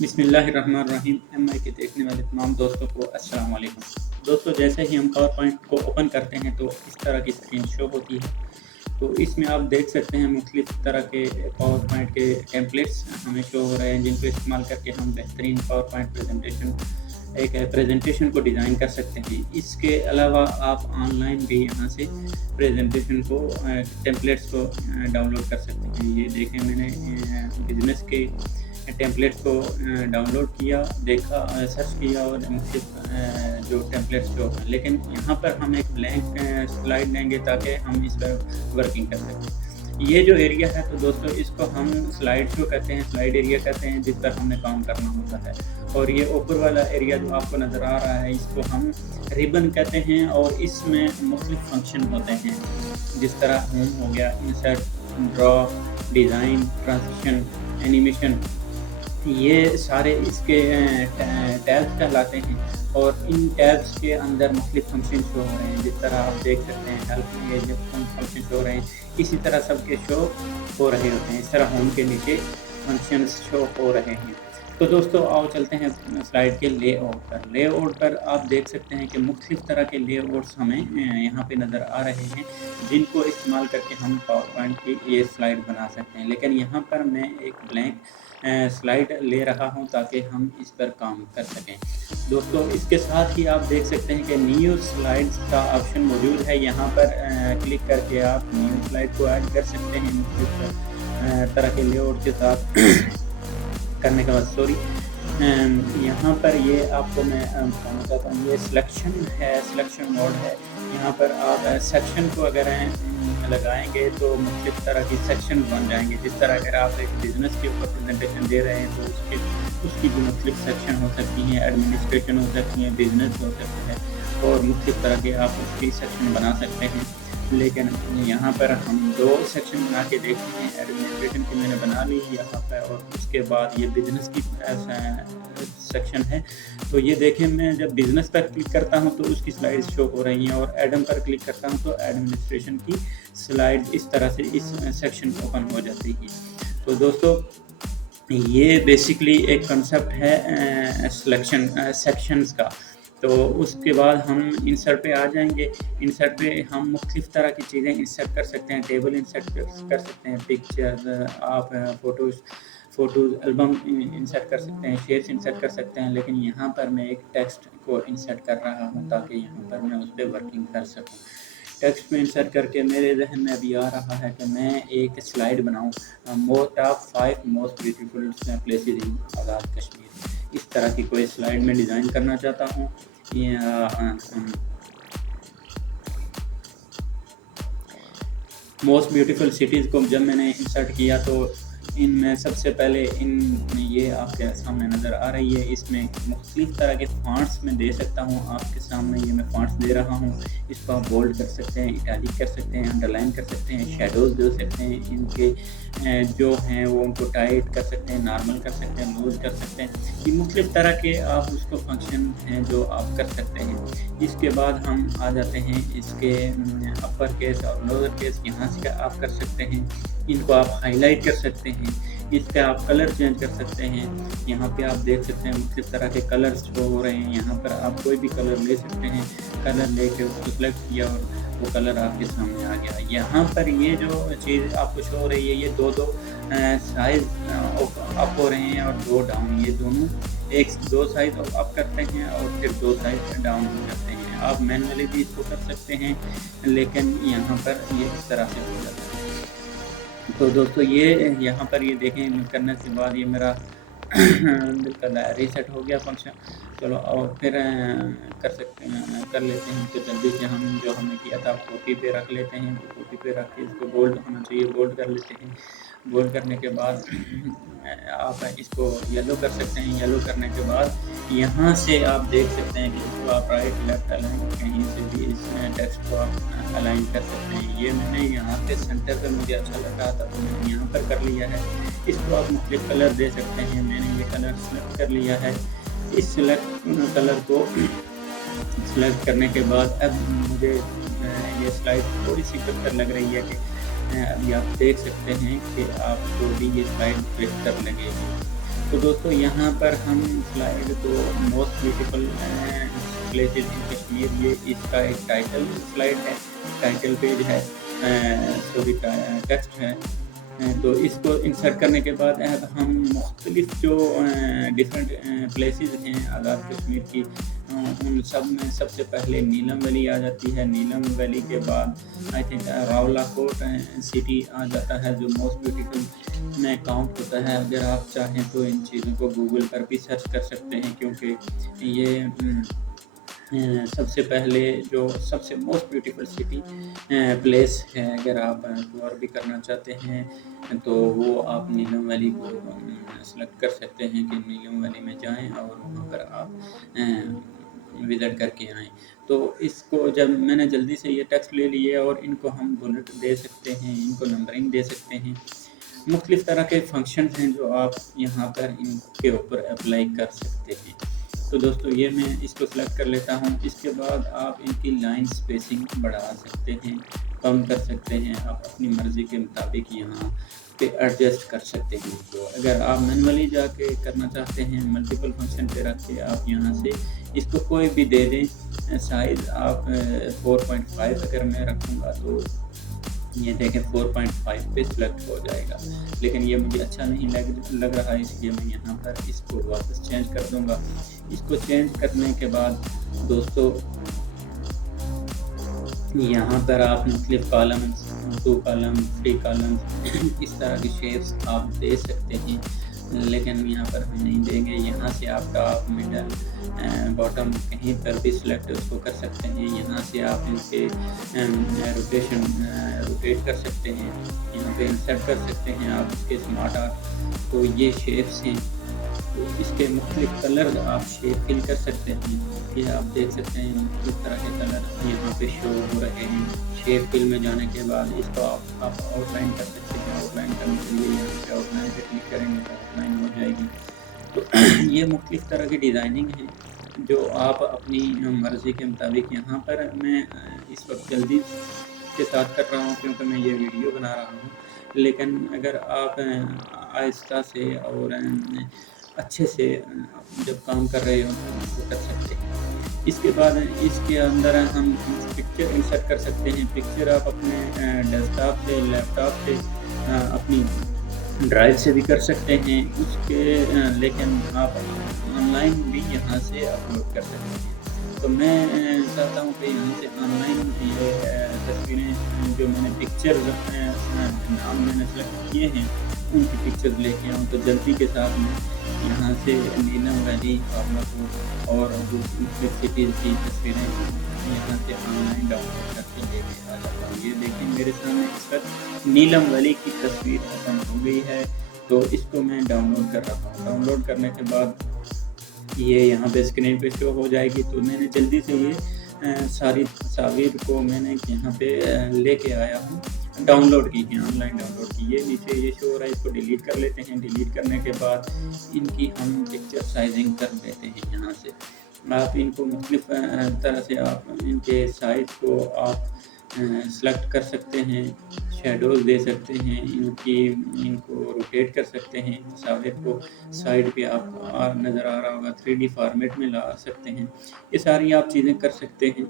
بسم اللہ الرحمن الرحیم۔ ایم آئی کے دیکھنے والے تمام دوستوں کو السلام علیکم۔ دوستوں، جیسے ہی ہم پاور پوائنٹ کو اوپن کرتے ہیں تو اس طرح کی اسکرین شو ہوتی ہے۔ تو اس میں آپ دیکھ سکتے ہیں مختلف طرح کے پاور پوائنٹ کے ٹیمپلیٹس ہمیں شو ہو رہے ہیں، جن کو استعمال کر کے ہم بہترین پاور پوائنٹ پریزنٹیشن کو ڈیزائن کر سکتے ہیں۔ اس کے علاوہ آپ آن لائن بھی یہاں سے پریزنٹیشن کو ٹیمپلیٹس کو ڈاؤن لوڈ کر سکتے ہیں۔ یہ دیکھیں، میں نے بزنس کے ٹیمپلیٹس کو ڈاؤن لوڈ کیا، دیکھا، سرچ کیا اور مختلف جو ٹیمپلیٹس جو ہیں، لیکن یہاں پر ہم ایک بلینک سلائڈ لیں گے تاکہ ہم اس پر ورکنگ کر سکیں۔ یہ جو ایریا ہے تو دوستو اس کو ہم سلائڈ شو کہتے ہیں، سلائڈ ایریا کہتے ہیں، جس پر ہمیں کام کرنا ہوتا ہے۔ اور یہ اوپر والا ایریا جو آپ کو نظر آ رہا ہے، اس کو ہم ریبن کہتے ہیں، اور اس میں مختلف فنکشن ہوتے ہیں، جس طرح ہوم ہو گیا، انسرٹ، ڈرا، ڈیزائن، ٹرانزیشن، اینیمیشن، یہ سارے اس کے ٹیبس کہلاتے ہیں۔ اور ان ٹیبس کے اندر مختلف فنکشن شو ہو رہے ہیں، جس طرح آپ دیکھ سکتے ہیں ہیلپ میں یہ فنکشن شو ہو رہے ہیں، اسی طرح سب کے شو ہو رہے ہوتے ہیں۔ اس طرح ہوم کے نیچے فنکشنز شو ہو رہے ہیں۔ تو دوستو آؤ چلتے ہیں سلائڈ کے لے آؤٹ پر۔ لے آؤٹ پر آپ دیکھ سکتے ہیں کہ مختلف طرح کے لے آؤٹس ہمیں یہاں پہ نظر آ رہے ہیں، جن کو استعمال کر کے ہم پاور پوائنٹ کی یہ سلائڈ بنا سکتے ہیں۔ لیکن یہاں پر میں ایک بلینک سلائڈ لے رہا ہوں تاکہ ہم اس پر کام کر سکیں۔ دوستو اس کے ساتھ ہی آپ دیکھ سکتے ہیں کہ نیو سلائڈز کا آپشن موجود ہے۔ یہاں پر کلک کر کے آپ نیو سلائڈ کو ایڈ کر سکتے ہیں مختلف طرح کے لے آؤٹ کے ساتھ کرنے کے بعد یہاں پر یہ آپ کو میں بتانا چاہتا ہوں، یہ سلیکشن ہے، سلیکشن موڈ ہے۔ یہاں پر آپ سیکشن کو اگر لگائیں گے تو مختلف طرح کی سیکشن بن جائیں گے۔ جس طرح اگر آپ ایک بزنس کے اوپر پریزنٹیشن دے رہے ہیں تو اس کی بھی مختلف سیکشن ہو سکتی ہیں، ایڈمنسٹریشن ہو سکتی ہیں، بزنس ہو سکتے ہیں، اور مختلف طرح کے آپ اس کی سیکشن بنا سکتے ہیں۔ لیکن یہاں پر ہم دو سیکشن بنا کے دیکھتے ہیں۔ ایڈمنسٹریشن کی میں نے بنا لی یہاں پہ، اور اس کے بعد یہ بزنس کی سیکشن ہے۔ تو یہ دیکھیں، میں جب بزنس پر کلک کرتا ہوں تو اس کی سلائڈ شو ہو رہی ہیں، اور ایڈم پر کلک کرتا ہوں تو ایڈمنسٹریشن کی سلائڈ اس طرح سے اس سیکشن اوپن ہو جاتی ہے۔ تو دوستو یہ بیسکلی ایک کنسیپٹ ہے سیکشنز کا۔ تو اس کے بعد ہم انسرٹ پہ آ جائیں گے۔ انسرٹ پہ ہم مختلف طرح کی چیزیں انسرٹ کر سکتے ہیں، ٹیبل انسرٹ کر سکتے ہیں، پکچرز، آپ فوٹوز البم انسرٹ کر سکتے ہیں، شیئرس انسرٹ کر سکتے ہیں۔ لیکن یہاں پر میں ایک ٹیکسٹ کو انسرٹ کر رہا ہوں تاکہ یہاں پر میں اس پہ ورکنگ کر سکوں۔ ٹیکسٹ میں انسرٹ کر کے میرے ذہن میں ابھی آ رہا ہے کہ میں ایک سلائڈ بناؤں، top 5 most beautiful places in Azad Kashmir. اس طرح کی کوئی سلائڈ میں ڈیزائن کرنا چاہتا ہوں۔ موسٹ بیوٹیفل سٹیز کو جب میں نے انسرٹ کیا تو ان میں سب سے پہلے یہ آپ کے سامنے نظر آ رہی ہے۔ اس میں مختلف طرح کے فونٹس میں دے سکتا ہوں آپ کے سامنے، یہ میں فونٹس دے رہا ہوں۔ اس کو آپ بولڈ کر سکتے ہیں، اٹیلک کر سکتے ہیں، انڈر لائن کر سکتے ہیں، شیڈوز دے سکتے ہیں، ان کے جو ہیں وہ ان کو ٹائٹ کر سکتے ہیں، نارمل کر سکتے ہیں، لوز کر سکتے ہیں۔ یہ مختلف طرح کے آپ اس کو فنکشن ہیں جو آپ کر سکتے ہیں۔ اس کے بعد ہم آ جاتے ہیں اس کے اپر کیس اور لوور کیس، یہاں سے آپ کر سکتے ہیں۔ ان کو آپ ہائی لائٹ کر سکتے ہیں، اس کا آپ کلر چینج کر سکتے ہیں۔ یہاں پہ آپ دیکھ سکتے ہیں مختلف طرح کے کلرز شو ہو رہے ہیں۔ یہاں پر آپ کوئی بھی کلر لے سکتے ہیں، کلر لے کے اس کو سلیکٹ کیا اور وہ کلر آپ کے سامنے آ گیا۔ یہاں پر یہ جو چیز آپ کو شو ہو رہی ہے، یہ دو سائز اپ ہو رہے ہیں اور دو ڈاؤن، یہ دونوں دو سائز اپ کرتے ہیں اور پھر دو سائز ڈاؤن ہو جاتے ہیں۔ آپ مینولی بھی اس کو کر سکتے ہیں، لیکن یہاں پر یہ اس طرح سے ہو جاتا ہے۔ تو دوستو یہ یہاں پر یہ دیکھیں، کرنے کے بعد یہ میرا ریسیٹ ہو گیا فنکشن۔ چلو اور پھر کر لیتے ہیں، تو جلدی سے ہم جو ہم نے کیا تھا کاپی پہ رکھ لیتے ہیں۔ کاپی پہ رکھ کے اس کو بولڈ ہونا چاہیے، بولڈ کر لیتے ہیں۔ بولڈ کرنے کے بعد آپ اس کو یلو کر سکتے ہیں۔ یلو کرنے کے بعد یہاں سے آپ دیکھ سکتے ہیں کہ اس کو آپ رائٹ لیفٹ الائن کہیں سے بھی اس ٹیکسٹ کو آپ الائن کر سکتے ہیں۔ یہ میں نے یہاں پہ سینٹر پہ مجھے اچھا لگ رہا تھا تو میں نے یہاں پر کر لیا ہے۔ اس کو آپ مختلف کلر دے سکتے ہیں۔ میں نے یہ کلر سلیکٹ کر لیا ہے۔ اس سلیکٹ کلر کو سلیکٹ کرنے کے بعد اب مجھے یہ سلائڈ تھوڑی سی بہتر لگ رہی ہے کہ ابھی آپ دیکھ سکتے ہیں کہ آپ کو بھی یہ سلائڈ بہتر لگے گی۔ تو دوستوں یہاں پر ہم سلائڈ کو موسٹ بیوٹیفل پلیسز ان کشمیر، یہ اس کا ایک ٹائٹل سلائڈ ہے، ٹائٹل پیج ہے، سوری ٹیکسٹ ہے۔ تو اس کو انسرٹ کرنے کے بعد اب ہم مختلف جو ڈفرینٹ پلیسز ہیں آزاد کشمیر کی، ان سب میں سب سے پہلے نیلم ویلی آ جاتی ہے۔ نیلم ویلی کے بعد آئی تھنک راولا کوٹ سٹی آ جاتا ہے جو موسٹ بیوٹیفل میں کاؤنٹ ہوتا ہے۔ اگر آپ چاہیں تو ان چیزوں کو گوگل پر بھی سرچ کر سکتے ہیں، کیونکہ یہ سب سے پہلے جو سب سے موسٹ بیوٹیفل سٹی پلیس ہے۔ اگر آپ غور بھی کرنا چاہتے ہیں تو وہ آپ نیلم ویلی کو سلیکٹ کر سکتے ہیں کہ نیلم ویلی میں جائیں اور وہاں پر آپ وزٹ کر کے آئیں۔ تو اس کو جب میں نے جلدی سے یہ ٹیکسٹ لے لیے اور ان کو ہم بلٹ دے سکتے ہیں، ان کو نمبرنگ دے سکتے ہیں۔ مختلف طرح کے فنکشنز ہیں جو آپ یہاں پر ان کے اوپر اپلائی کر سکتے ہیں۔ تو دوستو یہ میں اس کو سلیکٹ کر لیتا ہوں۔ اس کے بعد آپ ان کی لائن سپیسنگ بڑھا سکتے ہیں، کم کر سکتے ہیں، آپ اپنی مرضی کے مطابق یہاں پہ ایڈجسٹ کر سکتے ہیں۔ تو اگر آپ مینولی جا کے کرنا چاہتے ہیں ملٹیپل فنکشن پہ رکھ کے، آپ یہاں سے اس کو کوئی بھی دے دیں سائز۔ آپ 4.5 اگر میں رکھوں گا تو یہ دیکھیں 4.5 پہ سلیکٹ ہو جائے گا، لیکن یہ مجھے اچھا نہیں لگ رہا ہے، اس لیے میں یہاں پر اس کو واپس چینج کر دوں گا۔ اس کو چینج کرنے کے بعد دوستو یہاں پر آپ مختلف کالمز، 2 کالم، 3 کالم اس طرح کی شیپس آپ دے سکتے ہیں، لیکن یہاں پر ہم نہیں دیں گے۔ یہاں سے آپ ٹاپ، مڈل، باٹم کہیں پر بھی سلیکٹ اس کو کر سکتے ہیں۔ یہاں سے آپ ان کے روٹیٹ کر سکتے ہیں، یہاں پہ انسرٹ کر سکتے ہیں آپ اس کے اسمارٹ آرٹ۔ تو یہ شیپس ہیں، تو اس کے مختلف کلر آپ شیپ فل کر سکتے ہیں۔ یہ آپ دیکھ سکتے ہیں مختلف طرح کے کلر یہاں پہ شو ہو رہے ہیں۔ شیپ فل میں جانے کے بعد اس کو آپ آؤٹ لائن کر سکتے ہیں۔ آؤٹ لائن کرنے کے لیے یہاں پہ آؤٹ لائن پہ کلک کریں گے تو آؤٹ لائن ہو جائے گی۔ تو یہ مختلف طرح کی ڈیزائننگ ہے جو آپ اپنی مرضی کے مطابق، یہاں پر میں اس وقت جلدی کے ساتھ کر رہا ہوں کیونکہ میں یہ ویڈیو بنا رہا ہوں، لیکن اگر آپ آہستہ سے اور اچھے سے جب کام کر رہے ہوں تو اس کو کر سکتے ہیں۔ اس کے بعد اس کے اندر ہم پکچر انسرٹ کر سکتے ہیں۔ پکچر آپ اپنے ڈیسک ٹاپ سے، لیپ ٹاپ سے، اپنی ڈرائیو سے بھی کر سکتے ہیں اس کے، لیکن آپ آن لائن بھی یہاں سے اپلوڈ کر سکتے ہیں۔ تو میں چاہتا ہوں کہ یہاں سے آن لائن یہ تصویریں جو میں نے پکچر نام میں نے سلیکٹ کیے ہیں ان کی پکچر لے کے آؤں، تو جلدی کے ساتھ میں یہاں سے نیلم ویلی، راولا کوٹ اور مختلف سٹیز کی تصویریں یہاں سے آن لائن ڈاؤن لوڈ کر کے لے کے آ جاتا ہوں۔ یہ دیکھیں میرے سامنے اس وقت نیلم ویلی کی تصویر ختم ہو گئی ہے، تو اس کو میں ڈاؤن لوڈ کر رہا ہوں۔ ڈاؤن لوڈ کرنے کے بعد یہ یہاں پہ اسکرین پہ شو ہو جائے گی۔ تو میں نے جلدی سے یہ ساری تصاویر کو میں نے یہاں پہ لے کے آیا ہوں، ڈاؤن لوڈ کی ہیں، آن لائن ڈاؤن لوڈ کی۔ یہ نیچے یہ شو ہو رہا ہے، اس کو ڈیلیٹ کر لیتے ہیں۔ ڈیلیٹ کرنے کے بعد ان کی ہم پکچر سائزنگ کر لیتے ہیں۔ یہاں سے آپ ان کو مختلف طرح سے آپ ان کے سائز کو آپ سلیکٹ کر سکتے ہیں، شیڈوز دے سکتے ہیں، ان کو روٹیٹ کر سکتے ہیں۔ تصاویر کو سائڈ پہ آپ نظر آ رہا ہوگا 3D فارمیٹ میں لا سکتے ہیں۔ یہ ساری آپ چیزیں کر سکتے ہیں۔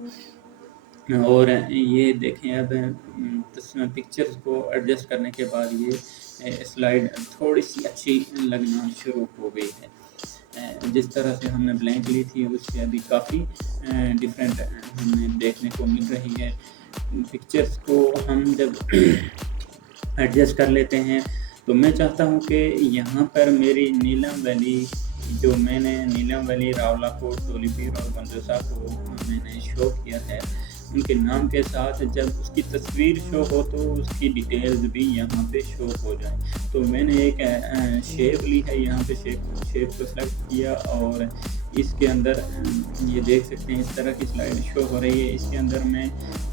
اور یہ دیکھیں اب پکچرز کو ایڈجسٹ کرنے کے بعد یہ سلائڈ تھوڑی سی اچھی لگنا شروع ہو گئی ہے۔ جس طرح سے ہم نے بلینک لی تھی اس سے ابھی کافی ڈفرینٹ ہمیں دیکھنے کو مل رہی ہے۔ پکچرز کو ہم جب ایڈجسٹ کر لیتے ہیں تو میں چاہتا ہوں کہ یہاں پر میری نیلم ویلی جو میں نے نیلم ویلی، راولا کوٹ، سولی پیر اور بندوسا کو میں نے شو کیا ہے ان کے نام کے ساتھ، جب اس کی تصویر شو ہو تو اس کی ڈیٹیلز بھی یہاں پہ شو ہو جائیں۔ تو میں نے ایک شیپ لی ہے، یہاں پہ شیپ کو سلیکٹ کیا اور اس کے اندر یہ دیکھ سکتے ہیں اس طرح کی سلائڈ شو ہو رہی ہے۔ اس کے اندر میں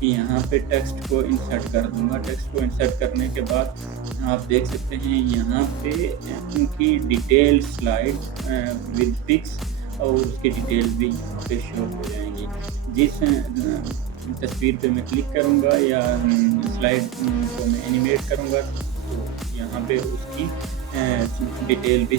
یہاں پہ ٹیکسٹ کو انسرٹ کر دوں گا۔ ٹیکسٹ کو انسرٹ کرنے کے بعد آپ دیکھ سکتے ہیں یہاں پہ ان کی ڈیٹیل سلائڈ ود پکس اور اس کی ڈیٹیل بھی یہاں پہ شو ہو جائیں گی۔ جس تصویر پہ میں کلک کروں گا یا سلائڈ کو میں اینیمیٹ کروں گا تو یہاں پہ اس کی ڈیٹیل بھی